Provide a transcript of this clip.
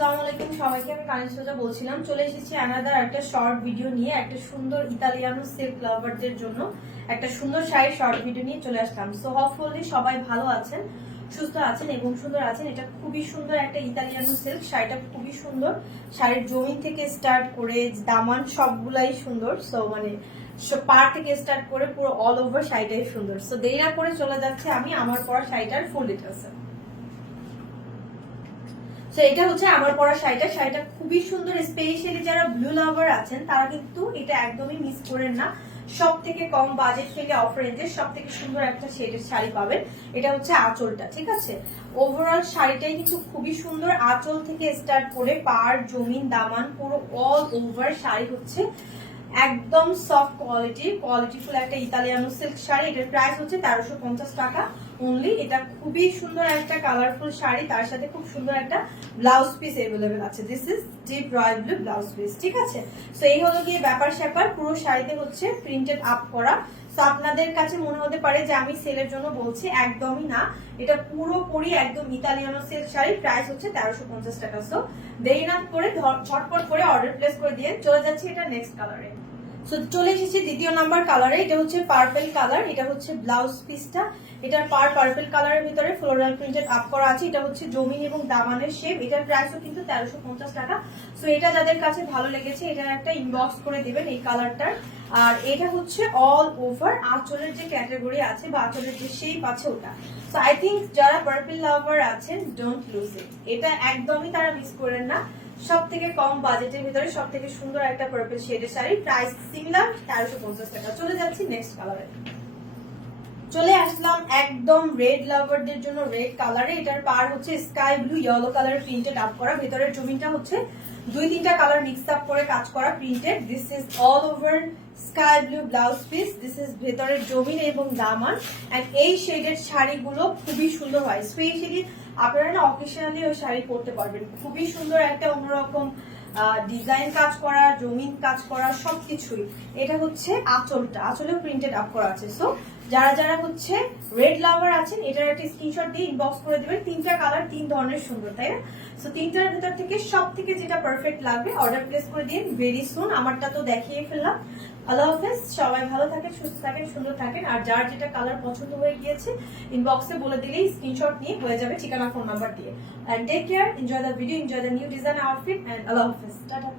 আসসালামু সবাইকে, আমি কানিস সোজা বলছিলাম। চলে এসেছি আনাদার একটা শর্ট ভিডিও নিয়ে, একটা সুন্দর ইতালিয়ানো লাভারদের জন্য একটা সুন্দর শাড়ির শর্ট ভিডিও নিয়ে চলে আসলাম। সো হপফুলি সবাই ভালো আছেন, সুস্থ আছেন এবং সুন্দর আছেন। এটা খুবই সুন্দর একটা ইতালিয়ানো সিল্ক শাড়িটা খুবই সুন্দর। শাড়ির জমিন থেকে স্টার্ট করে, দামান সবগুলাই সুন্দর। সো মানে পা থেকে স্টার্ট করে পুরো অল ওভার শাড়িটাই সুন্দর। সো দেরি করে চলে যাচ্ছে আমি, আমার পরা শাড়িটার ফুল ডিটেলসে তো এটা হচ্ছে আমার পরা শাড়িটা। শাড়িটা খুবই সুন্দর। স্পেশালি যারা ব্লু লাভার আছেন, তারা কিন্তু এটা একদমই মিস করেন না। সব থেকে কম বাজেট থেকে অফ রেঞ্জে সব থেকে সুন্দর একটা শেডের শাড়ি পাবেন। এটা হচ্ছে আঁচলটা, ঠিক আছে? ওভারঅল শাড়িটাই কিন্তু খুবই সুন্দর। আঁচল থেকে স্টার্ট করে পার, জমিন, দামান, পুরো অল ওভার শাড়ি হচ্ছে। একদম সফট কোয়ালিটি কোয়ালিটিফুল একটা ইতালিয়ানো সিল্ক শাড়ি। এটার প্রাইস হচ্ছে তেরোশো পঞ্চাশ টাকা অনলি এটা খুবই সুন্দর একটা কালারফুল শাড়ি। তার সাথে খুব সুন্দর একটা ব্লাউজ পিস এভেলেবেল আছে। This is deep royal blue blouse piece ঠিক আছে? তো এই হলো গিয়ে ব্যাপার স্যাপার পুরো শাড়িতে হচ্ছে প্রিন্টেড আপ করা। তো আপনাদের কাছে মনে হতে পারে যে আমি সেলের জন্য বলছি, একদমই না। এটা পুরোপুরি একদম ইতালিয়ানো সিল্ক শাড়ি প্রাইস হচ্ছে তেরোশো পঞ্চাশ টাকা। সো দেরি না করে ঝটপট করে অর্ডার প্লেস করে দিয়ে চলে যাচ্ছি এটা নেক্সট কালারে সো চলে এসেছি দ্বিতীয় নাম্বার কালারে এটা হচ্ছে পার্পল কালার এটা হচ্ছে ব্লাউজ পিসটা এটার পার পার্পল কালারের ভিতরে ফ্লোরাল প্রিন্টেড আপ করা আছে। এটা হচ্ছে জমিন এবং দামানের শেপ এটার প্রাইসও কিন্তু তেরোশো টাকা। সো এটা যাদের কাছে ভালো লেগেছে এটার একটা ইনবক্স করে দিবেন এই কালারটার আর এটা হচ্ছে অল ওভার আঁচলের যে ক্যাটাগরি আছে বা আঁচলের যে শেপ আছে ওটা। সো আই থিঙ্ক যারা পার্পল লাভার আছেন ডোন্ট লুজ ইট এটা একদমই তারা মিস করেন না। সব থেকে কম বাজেটের ভিতরে সব থেকে সুন্দর একটা পার্পল শেডের শাড়ি। প্রাইস সিমিলার তেরোশো পঞ্চাশ টাকা। চলে যাচ্ছি নেক্সট কালারে চলে আসলাম একদম রেড লাভারদের জন্য রেড কালারে এটার পার হচ্ছে sky blue yellow colour printed up করা। ভেতরের জমিনটা হচ্ছে দুই তিনটা কালার মিক্স আপ করে কাজ করা printed this is all over sky blue blouse piece this is ভেতরের জমিন এবং দামান। এন্ড এই শেডের শাড়িগুলো খুবই সুন্দর হয়। স্পেশালি আপনারা না অকেশনালি ওই শাড়ি পরতে পারবেন। খুবই সুন্দর একটা অন্যরকম ডিজাইন কাজ করা, জমিন কাজ করা, সবকিছুই। এটা হচ্ছে আঁচলটা। আঁচলেও প্রিন্টেড আপ করা আছে। সো যারা যারা হচ্ছে রেড লাভার আছেন, এটার একটা স্ক্রিনশট দিয়ে ইনবক্স করে দেবেন। তিনটা কালার তিন ধরনের সুন্দর, তাই না? সো তিনটার ভিতর থেকে সব থেকে যেটা পারফেক্ট লাগবে অর্ডার প্লেস করে দিন ভেরি সুন আমারটা তো দেখিয়ে ফেললাম। আল্লাহ হাফেজ, সবাই ভালো থাকেন, সুস্থ থাকেন, সুন্দর থাকেন। আর যার যেটা কালার পছন্দ হয়ে গিয়েছে ইনবক্সে বলে দিলেই স্ক্রিনশট নিয়ে হয়ে যাবে ঠিকানা ফোন নাম্বার দিয়ে। And take care enjoy the video enjoy the new design outfit and আল্লাহ হাফেজ, টাটা